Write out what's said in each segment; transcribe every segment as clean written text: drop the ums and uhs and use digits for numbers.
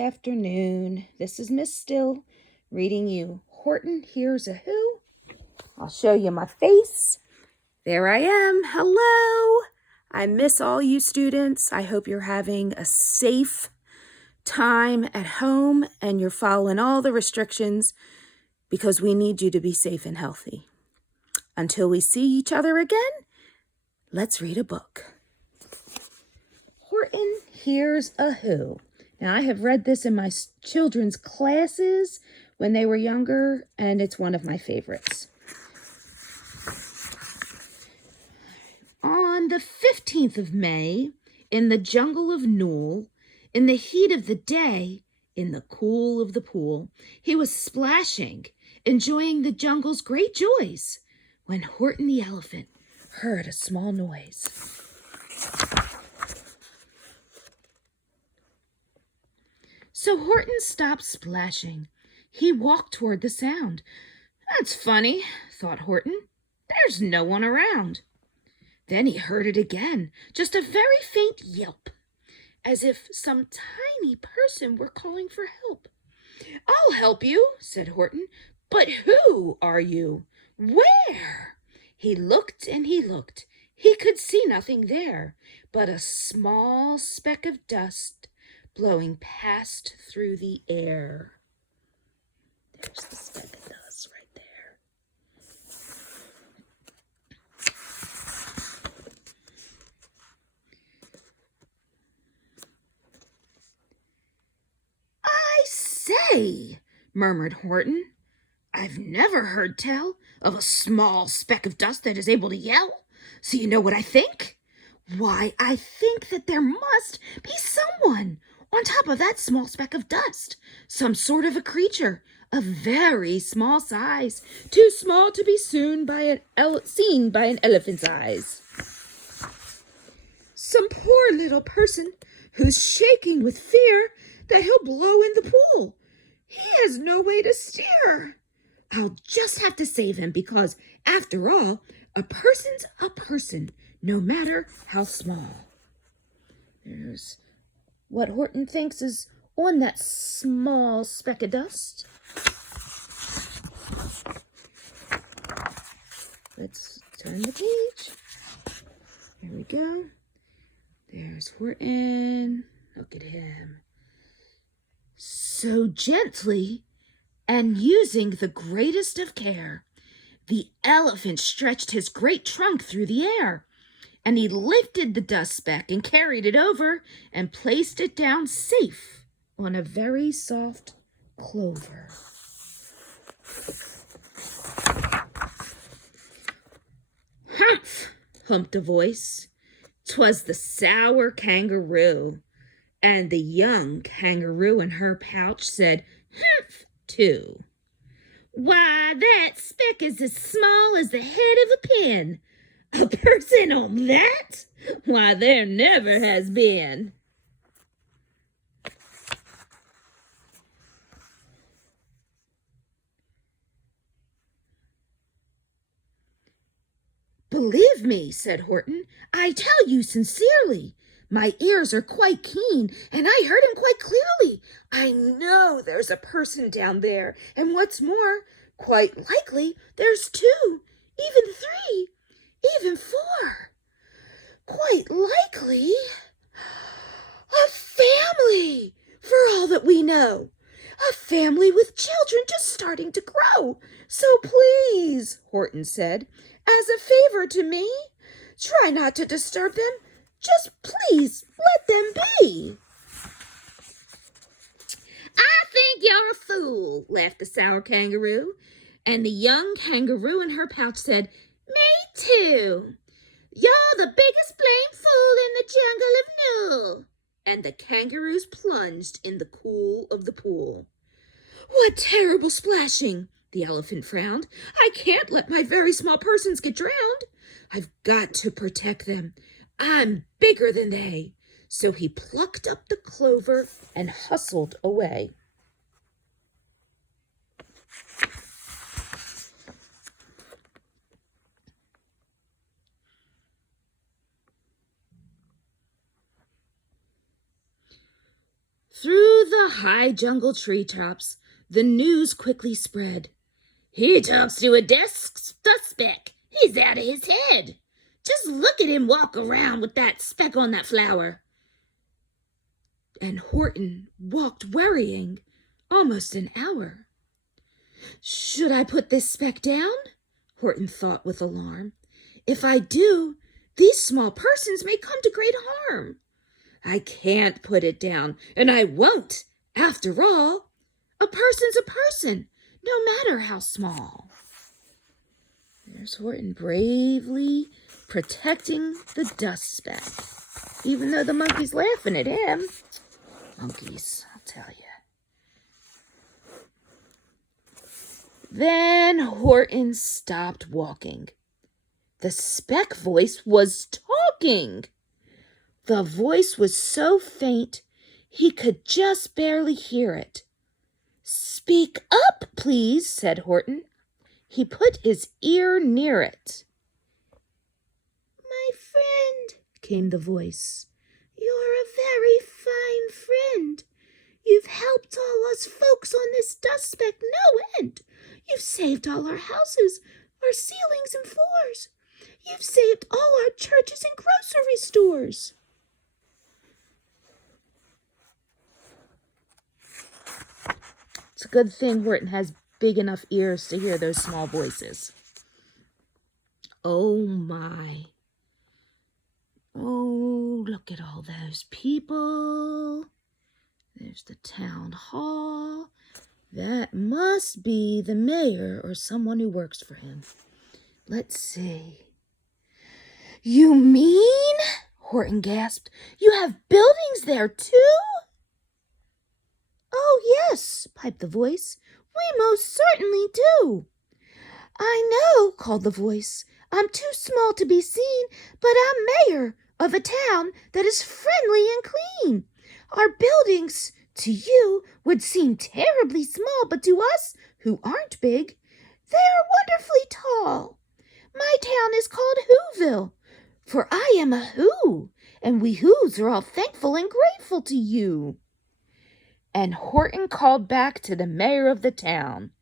afternoon. This is Miss Still reading you Horton Hears a Who. I'll show you my face. There I am. Hello. I miss all you students. I hope you're having a safe time at home and you're following all the restrictions because we need you to be safe and healthy. Until we see each other again, let's read a book. Horton Hears a Who. Now, I have read this in my children's classes when they were younger, and it's one of my favorites. On the 15th of May, in the jungle of Newell, in the heat of the day, in the cool of the pool, he was splashing, enjoying the jungle's great joys, when Horton the elephant heard a small noise. So Horton stopped splashing. He walked toward the sound. That's funny, thought Horton. There's no one around. Then he heard it again, just a very faint yelp, as if some tiny person were calling for help. I'll help you, said Horton. But who are you? Where? He looked and he looked. He could see nothing there but a small speck of dust blowing past through the air. There's the speck of dust right there. I say, murmured Horton, I've never heard tell of a small speck of dust that is able to yell. So you know what I think? Why, I think that there must be someone on top of that small speck of dust, some sort of a creature of very small size, too small to be seen by an elephant's eyes. Some poor little person who's shaking with fear that he'll blow in the pool. He has no way to steer. I'll just have to save him because, after all, a person's a person, no matter how small. There's what Horton thinks is on that small speck of dust. Let's turn the page. Here we go. There's Horton. Look at him. So gently, and using the greatest of care, the elephant stretched his great trunk through the air, and he lifted the dust speck and carried it over and placed it down safe on a very soft clover. Humph, humped a voice. 'Twas the sour kangaroo, and the young kangaroo in her pouch said, humph, too. Why, that speck is as small as the head of a pin. A person on that? Why, there never has been. Believe me, said Horton, I tell you sincerely. My ears are quite keen, and I heard him quite clearly. I know there's a person down there, and what's more, quite likely there's two, even three, even four. Quite likely a family, for all that we know. A family with children just starting to grow. So please, Horton said, as a favor to me, try not to disturb them. Just please let them be. I think you're a fool, laughed the sour kangaroo. And the young kangaroo in her pouch said, me too. You're the biggest blame fool in the jungle of Newell. And the kangaroos plunged in the cool of the pool. What terrible splashing, the elephant frowned. I can't let my very small persons get drowned. I've got to protect them. I'm bigger than they. So he plucked up the clover and hustled away. Through the high jungle treetops, the news quickly spread. "He talks to a dust speck. He's out of his head. Just look at him walk around with that speck on that flower." And Horton walked worrying almost an hour. "Should I put this speck down?" Horton thought with alarm. "If I do, these small persons may come to great harm. I can't put it down, and I won't. After all, a person's a person, no matter how small." There's Horton bravely protecting the dust speck, even though the monkey's laughing at him. Monkeys, I'll tell you. Then Horton stopped walking. The speck voice was talking. The voice was so faint he could just barely hear it. "Speak up, please," said Horton. He put his ear near it. "My friend," came the voice, "you're a very fine friend. You've helped all us folks on this dust speck no end. You've saved all our houses, our ceilings and floors. You've saved all our churches and grocery stores." It's a good thing Horton has big enough ears to hear those small voices. Oh my. Oh, look at all those people. There's the town hall. That must be the mayor or someone who works for him. Let's see. "You mean," Horton gasped, "you have buildings there too?" "Oh, yes," piped the voice. "We most certainly do." "I know," called the voice. "I'm too small to be seen, but I'm mayor of a town that is friendly and clean. Our buildings to you would seem terribly small, but to us, who aren't big, they are wonderfully tall. My town is called Whoville, for I am a Who, and we Whos are all thankful and grateful to you." And Horton called back to the mayor of the town,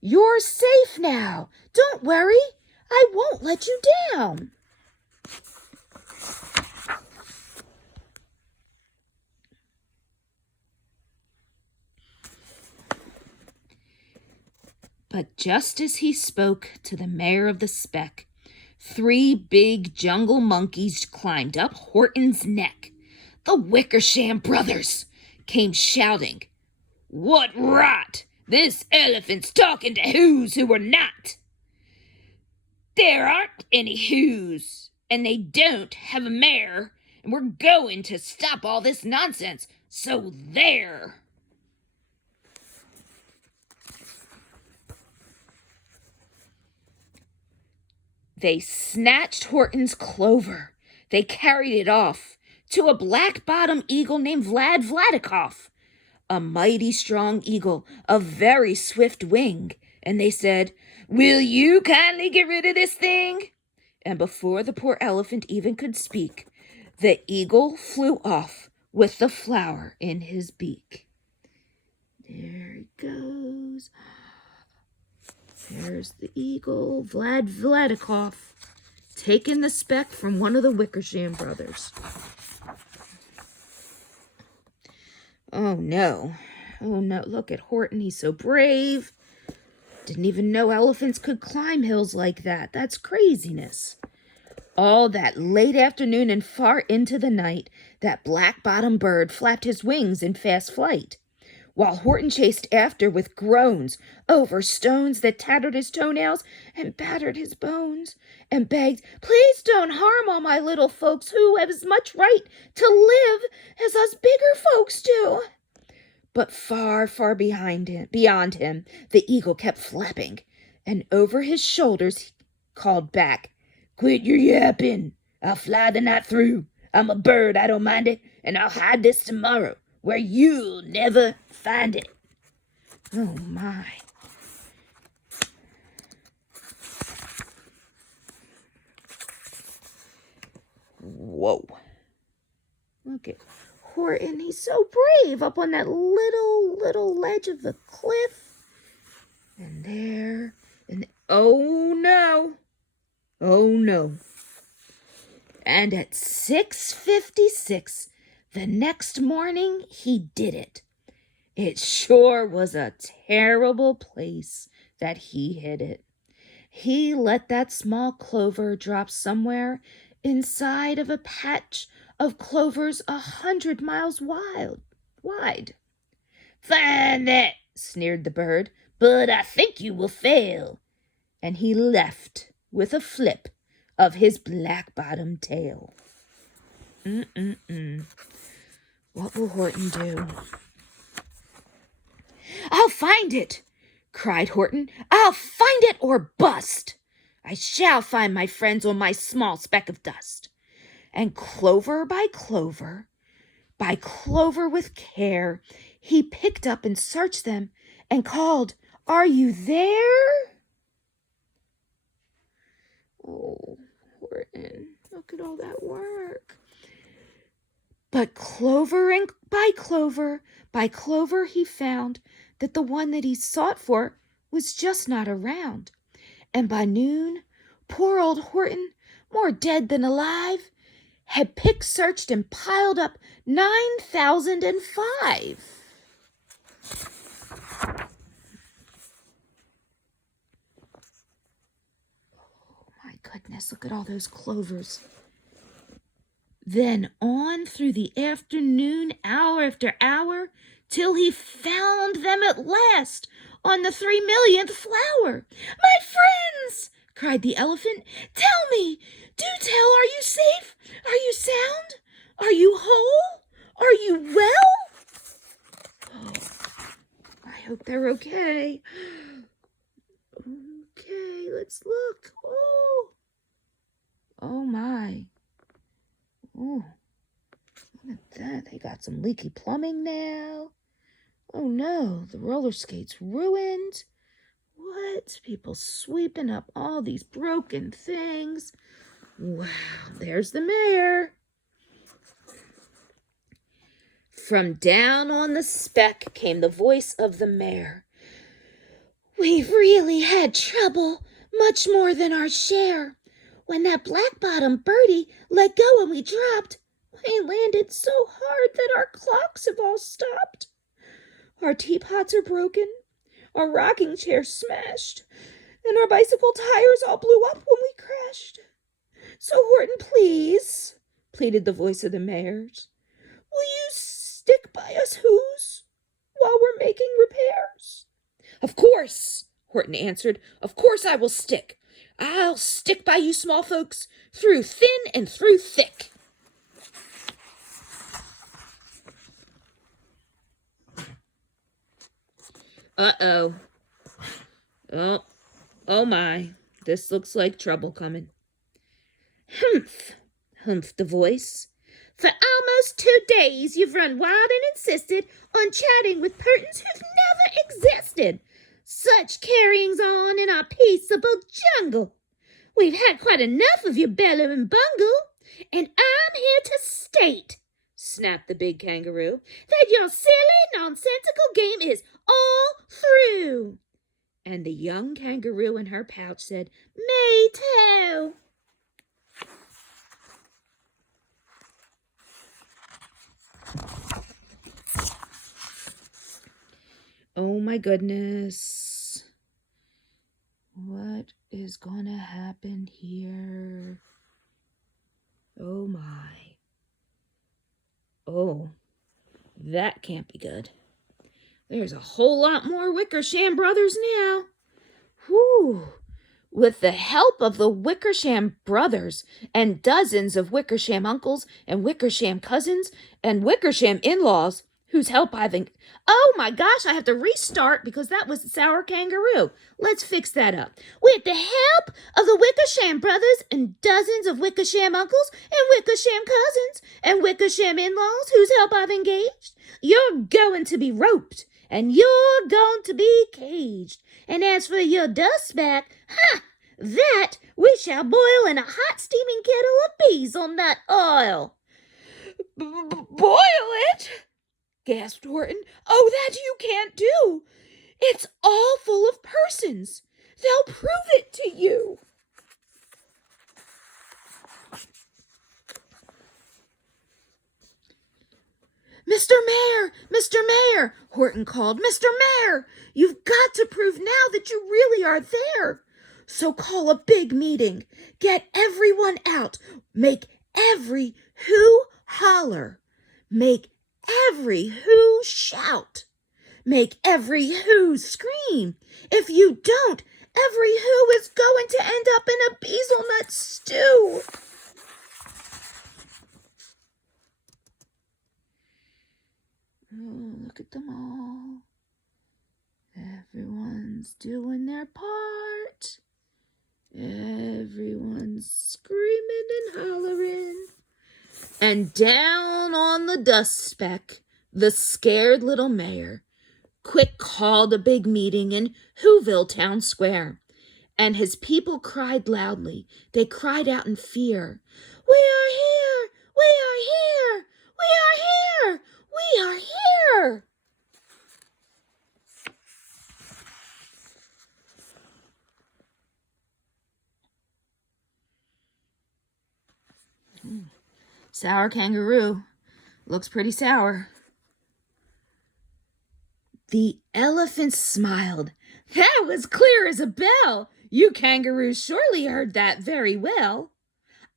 "You're safe now. Don't worry. I won't let you down." But just as he spoke to the mayor of the speck, 3 big jungle monkeys climbed up Horton's neck. The Wickersham brothers came shouting, "What rot! This elephant's talking to who's who are not. There aren't any who's, and they don't have a mayor, and we're going to stop all this nonsense, so there." They snatched Horton's clover. They carried it off to a black-bottom eagle named Vladikoff, a mighty strong eagle of very swift wing. And they said, "Will you kindly get rid of this thing?" And before the poor elephant even could speak, the eagle flew off with the flower in his beak. There he goes. There's the eagle, Vladikoff, taking the speck from one of the Wickersham brothers. Oh no, look at Horton, he's so brave. Didn't even know elephants could climb hills like that. That's craziness. All that late afternoon and far into the night, that black-bottomed bird flapped his wings in fast flight, while Horton chased after with groans over stones that tattered his toenails and battered his bones, and begged, "Please don't harm all my little folks who have as much right to live as us bigger folks do." But far, far beyond him, the eagle kept flapping, and over his shoulders he called back, "Quit your yapping. I'll fly the night through. I'm a bird, I don't mind it, and I'll hide this tomorrow where you'll never find it." Oh, my. Whoa. Look at Horton. He's so brave up on that little ledge of the cliff. And there, and oh no, oh no. And at 6:56 the next morning, he did it. It sure was a terrible place that he hid it. He let that small clover drop somewhere inside of a patch of clovers 100 miles wide. "Find that," sneered the bird, "but I think you will fail." And he left with a flip of his black-bottomed tail. What will Horton do? "I'll find it," cried Horton. "I'll find it or bust. I shall find my friends on my small speck of dust." And clover by clover with care, he picked up and searched them and called, "Are you there?" Oh, Horton, look at all that work. But clover by clover, he found that the one that he sought for was just not around. And by noon, poor old Horton, more dead than alive, had picked, searched, and piled up 9,005. Goodness, look at all those clovers. Then on through the afternoon, hour after hour, till he found them at last on the 3,000,000th flower. "My friends," cried the elephant, "tell me, do tell, are you safe? Are you sound? Are you whole? Are you well?" Oh, I hope they're okay. Okay, let's look. Oh my. Oh, look at that. They got some leaky plumbing now. Oh no, the roller skate's ruined. What? People sweeping up all these broken things. Wow, there's the mayor. From down on the speck came the voice of the mayor. "We've really had trouble, much more than our share. When that black-bottomed birdie let go and we dropped, we landed so hard that our clocks have all stopped. Our teapots are broken, our rocking chair's smashed, and our bicycle tires all blew up when we crashed. So Horton, please," pleaded the voice of the mayor, "will you stick by us who's while we're making repairs?" "Of course," Horton answered. "Of course I will stick. I'll stick by you small folks through thin and through thick." Uh-oh. Oh my. This looks like trouble coming. "Humph," humphed the voice. "For almost 2 days you've run wild and insisted on chatting with persons who've never existed. Such carryings on in our peaceable jungle. We've had quite enough of your bellowing bungle, and I'm here to state," snapped the big kangaroo, "that your silly, nonsensical game is all through." And the young kangaroo in her pouch said, "Me too." Oh my goodness. What is gonna happen here? Oh my. Oh, that can't be good. There's a whole lot more Wickersham brothers now. Whew. With the help of the Wickersham brothers and dozens of Wickersham uncles and Wickersham cousins and Wickersham in-laws, whose help oh my gosh, I have to restart because that was the sour kangaroo. Let's fix that up. With the help of the Wickersham brothers and dozens of Wickersham uncles and Wickersham cousins and Wickersham in-laws, whose help I've engaged, you're going to be roped and you're going to be caged. And as for your dustback, that we shall boil in a hot steaming kettle of peas on nut oil. Boil it? Gasped Horton. Oh, that you can't do. It's all full of persons. They'll prove it to you. Mr. Mayor, Mr. Mayor, Horton called. Mr. Mayor, you've got to prove now that you really are there. So call a big meeting. Get everyone out. Make every who holler. Make every who shout. Make every who scream. If you don't, every who is going to end up in a hazelnut stew. Oh, look at them all. Everyone's doing their part. Everyone's screaming and hollering. And down on the dust speck, the scared little mayor quick called a big meeting in Whoville Town Square. And his people cried loudly. They cried out in fear. We are here! We are here! We are here! We are here! Sour kangaroo. Looks pretty sour. The elephant smiled. That was clear as a bell. You kangaroos surely heard that very well.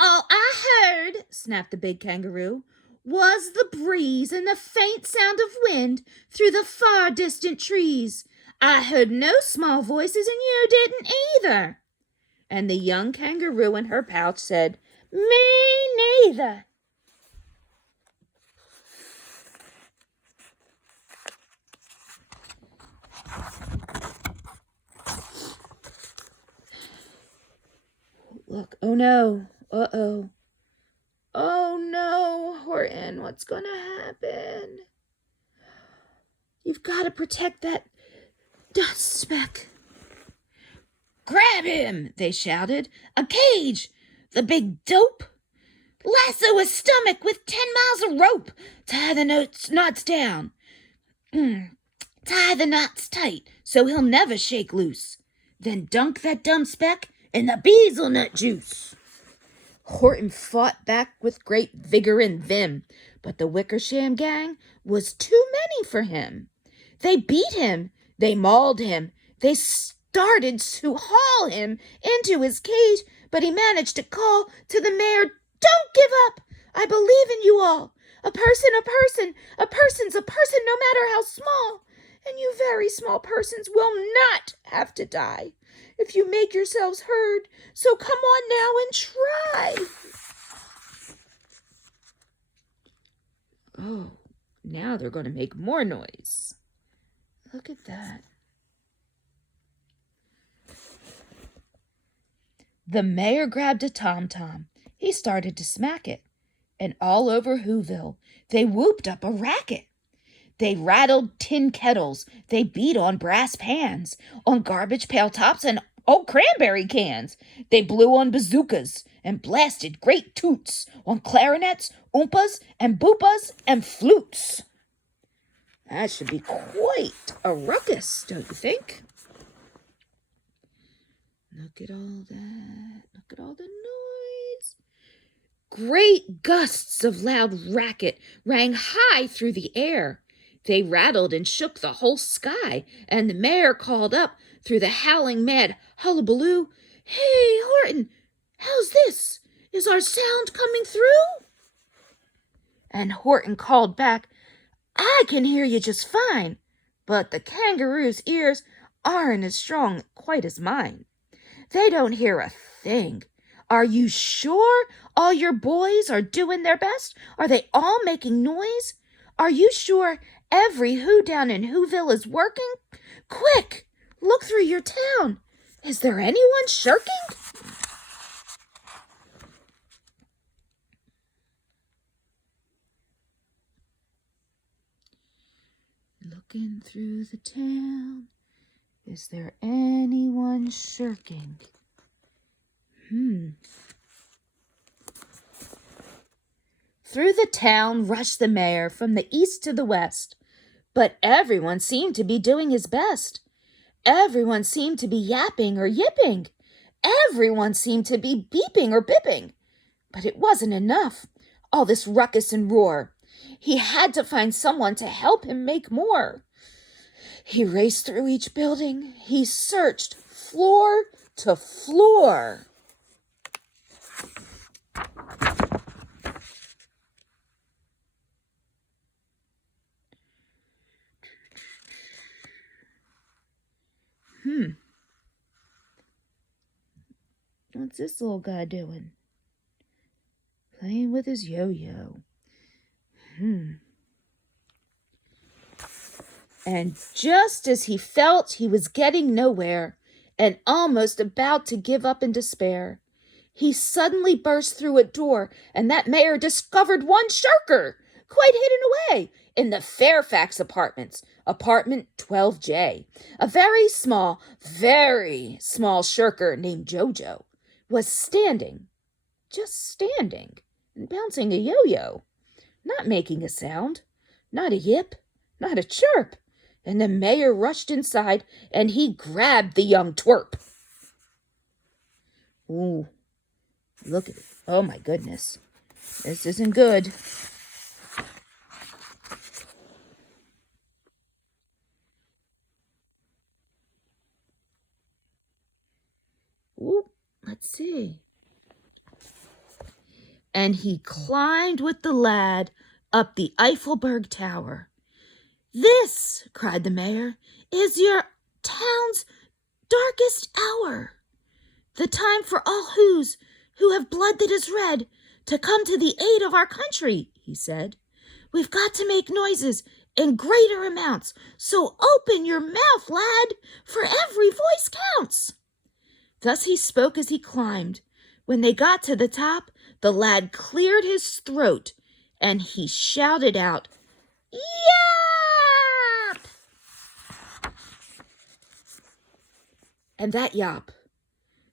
All I heard, snapped the big kangaroo, was the breeze and the faint sound of wind through the far distant trees. I heard no small voices, and you didn't either. And the young kangaroo in her pouch said, Me neither. Look, oh no, uh-oh. Oh no, Horton, what's gonna happen? You've got to protect that dust speck. Grab him, they shouted. A cage, the big dope. Lasso his stomach with 10 miles of rope. Tie the knots down. Tie the knots tight so he'll never shake loose. Then dunk that dumb speck in the hazelnut juice. Horton fought back with great vigor and vim, but the Wickersham gang was too many for him. They beat him, they mauled him, they started to haul him into his cage, but he managed to call to the mayor, Don't give up! I believe in you all. A person's a person no matter how small. And you very small persons will not have to die if you make yourselves heard. So come on now and try. Oh, now they're going to make more noise. Look at that. The mayor grabbed a tom-tom. He started to smack it. And all over Whoville, they whooped up a racket. They rattled tin kettles. They beat on brass pans, on garbage pail tops and old cranberry cans. They blew on bazookas and blasted great toots on clarinets, oompas, and boopas, and flutes. That should be quite a ruckus, don't you think? Look at all that. Look at all the noise. Great gusts of loud racket rang high through the air. They rattled and shook the whole sky, and the mayor called up through the howling mad hullabaloo, Hey, Horton, how's this? Is our sound coming through? And Horton called back, I can hear you just fine, but the kangaroo's ears aren't as strong quite as mine. They don't hear a thing. Are you sure all your boys are doing their best? Are they all making noise? Are you sure every who down in Whoville is working? Quick, look through your town. Is there anyone shirking? Looking through the town. Is there anyone shirking? Through the town rushed the mayor from the east to the west, but everyone seemed to be doing his best. Everyone seemed to be yapping or yipping. Everyone seemed to be beeping or bipping. But it wasn't enough, all this ruckus and roar. He had to find someone to help him make more. He raced through each building. He searched floor to floor. What's this little guy doing? Playing with his yo-yo. And just as he felt he was getting nowhere and almost about to give up in despair, he suddenly burst through a door, and that mayor discovered one shirker, quite hidden away in the Fairfax apartments, apartment 12J. A very small shirker named Jojo was standing, just standing, and bouncing a yo-yo, not making a sound, not a yip, not a chirp. And the mayor rushed inside, and he grabbed the young twerp. Ooh, look at it. Oh, my goodness. This isn't good. Ooh, let's see. And he climbed with the lad up the Eiffelberg Tower. "This," cried the mayor, "is your town's darkest hour. The time for all who have blood that is red to come to the aid of our country," he said. "We've got to make noises in greater amounts, so open your mouth, lad, for every voice counts." Thus he spoke as he climbed. When they got to the top, the lad cleared his throat, and he shouted out, "Yap!" And that yap,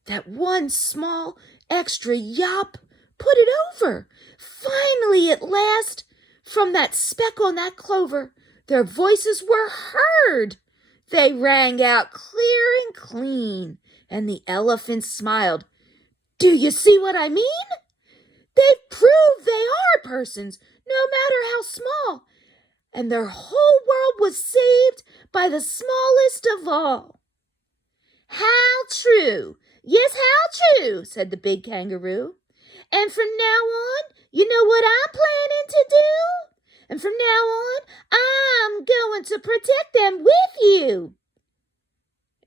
that one small extra yap, put it over. Finally, at last, from that speck on that clover, their voices were heard. They rang out clear and clean, and the elephant smiled. "Do you see what I mean? They've proved they are persons, no matter how small, and their whole world was saved by the smallest of all." "How true! Yes, how true!" said the big kangaroo. "And from now on, you know what I'm planning to do? And from now on, I'm going to protect them with you."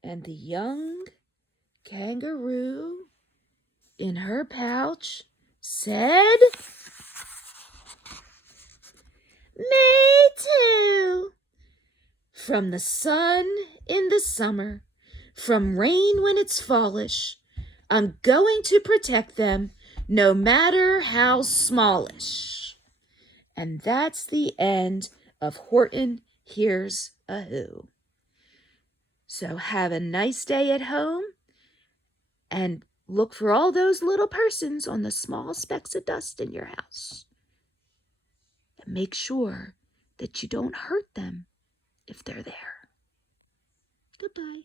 And the young kangaroo in her pouch said, "Me too. From the sun in the summer, from rain when it's fallish, I'm going to protect them no matter how smallish." And that's the end of Horton Hears a Who. So have a nice day at home, and look for all those little persons on the small specks of dust in your house. And make sure that you don't hurt them if they're there. Goodbye.